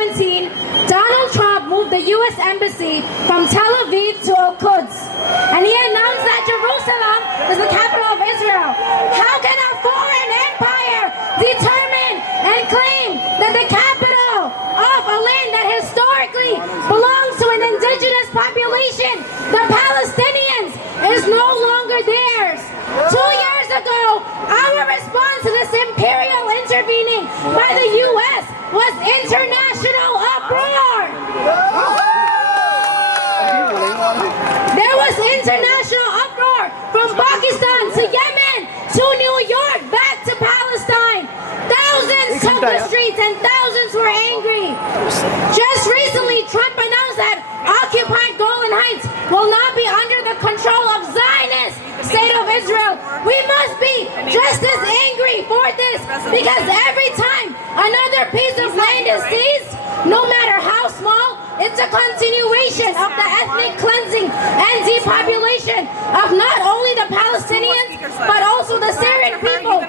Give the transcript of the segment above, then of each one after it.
2017, Donald Trump moved the U.S. Embassy from Tel Aviv to Al-Quds, and he announced that Jerusalem is the capital of Israel. How can a foreign empire determine and claim that the capital of a land that historically belongs to an indigenous population, the Palestinians, is no longer theirs? 2 years ago, our response to this imperial intervening by the U.S. was international uproar. There was international uproar from Pakistan to Yemen to New York back to Palestine. Thousands took the streets and thousands were angry. Just recently, Trump announced that occupied Golan Heights will not be under the control of Zionist State of Israel. We must be just as angry for this, because every time another piece of land is seized, no matter how small, it's a continuation of the ethnic cleansing and depopulation of not only the Palestinians, but also the Syrian people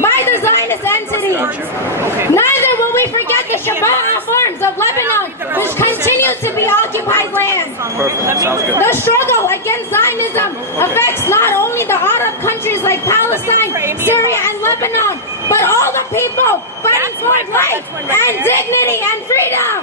by the Zionist entity. Neither will we forget the Shabbat farms of Lebanon, which continue to be occupied land. The struggle against Zionism affects not only the Arab countries like Palestine, Syria, and Lebanon, but all the people fighting for life and dignity and freedom.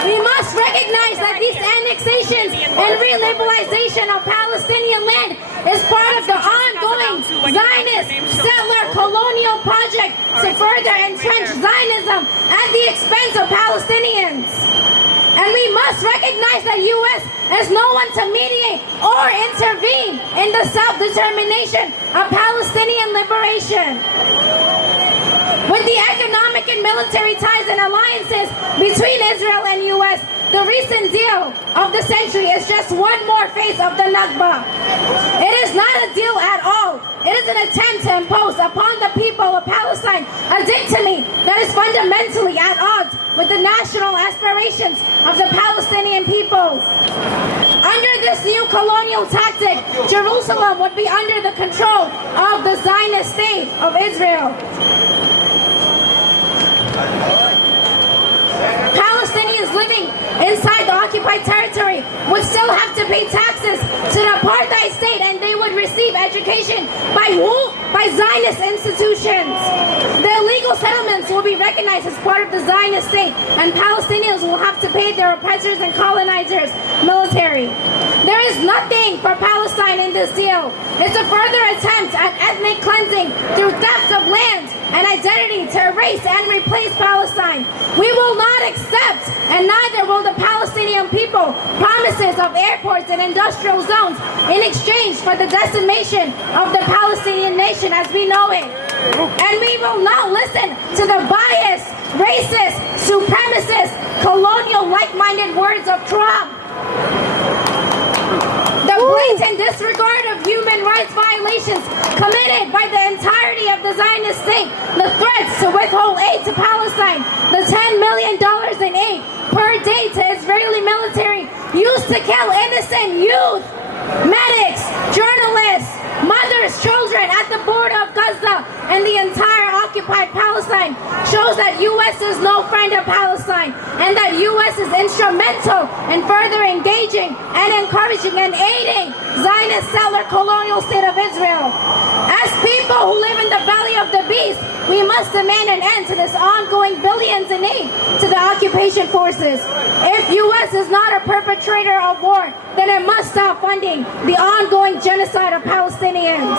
We must recognize that these annexations and relabelization of Palestinian land is part of the ongoing Zionist settler colonial project to further entrench Zionism at the expense of Palestinians. And we must recognize that U.S. has no one to mediate or intervene in the self-determination of Palestinian liberation. With the economic and military ties and alliances between Israel and U.S., the recent deal of the century is just one more face of the Nakba. It is not a deal at all. It is an attempt to impose upon the people of Palestine a dictamy that is fundamentally at odds with the national aspirations of the Palestinian peoples. Under this new colonial tactic, Jerusalem would be under the control of the Zionist state of Israel. Palestinians living inside the occupied territory would still have to pay taxes to the apartheid state, and they would receive education by who? By Zionist institutions. The illegal settlements will be recognized as part of the Zionist state, and Palestinians will have to pay their oppressors and colonizers military. There is nothing for Palestine in this deal. It's a further attempt at ethnic cleansing through theft of land and identity to erase and replace Palestine. We will not accept, and neither will the Palestinian people, promises of airports and industrial zones in exchange for the decimation of the Palestinian nation as we know it. And we will not listen to the biased, racist, supremacist, colonial, like-minded words of Trump. The blatant disregard of human rights violations committed by the entirety of the Zionist state, the threats to withhold aid to Palestine, the $10 million in aid per day to Israeli military used to kill innocent youth, medics, journalists, mothers, children at the border of Gaza and the entire occupied Palestine shows that U.S. is no friend of Palestine, and that U.S. is instrumental in further engaging and encouraging and aiding Zionist settler colonial state of Israel. As people who live in the valley of the beast, we must demand an end to this ongoing billions in aid to the occupation forces. If U.S. is not a perpetrator of war, then it must stop funding the ongoing genocide of Palestinians.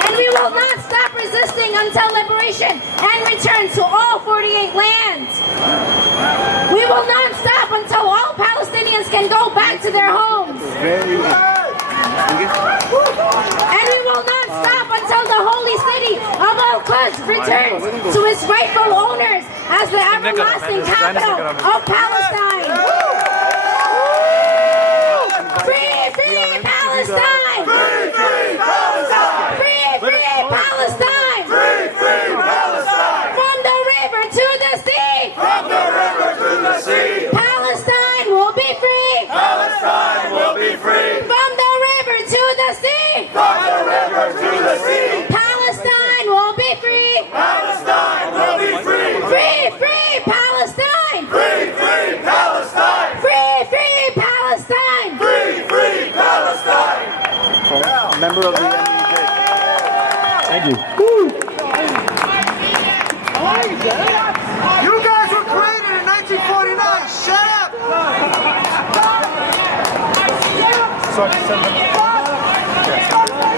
And we will not stop resisting until liberation and return to all 48 lands. We will not stop until all Palestinians can go back to their homes. And we will not stop until the holy city of Al-Quds returns to its rightful owners as the everlasting capital of Palestine. Free, free Palestine! Free, free Palestine! Free, free Palestine! Free, free Palestine! From the river to the sea! From the river to the sea! Palestine will be free! Palestine will be free! From the river to the sea! From the river to the sea! member of the NUJ. Thank you. You guys were created in 1949. Shut up.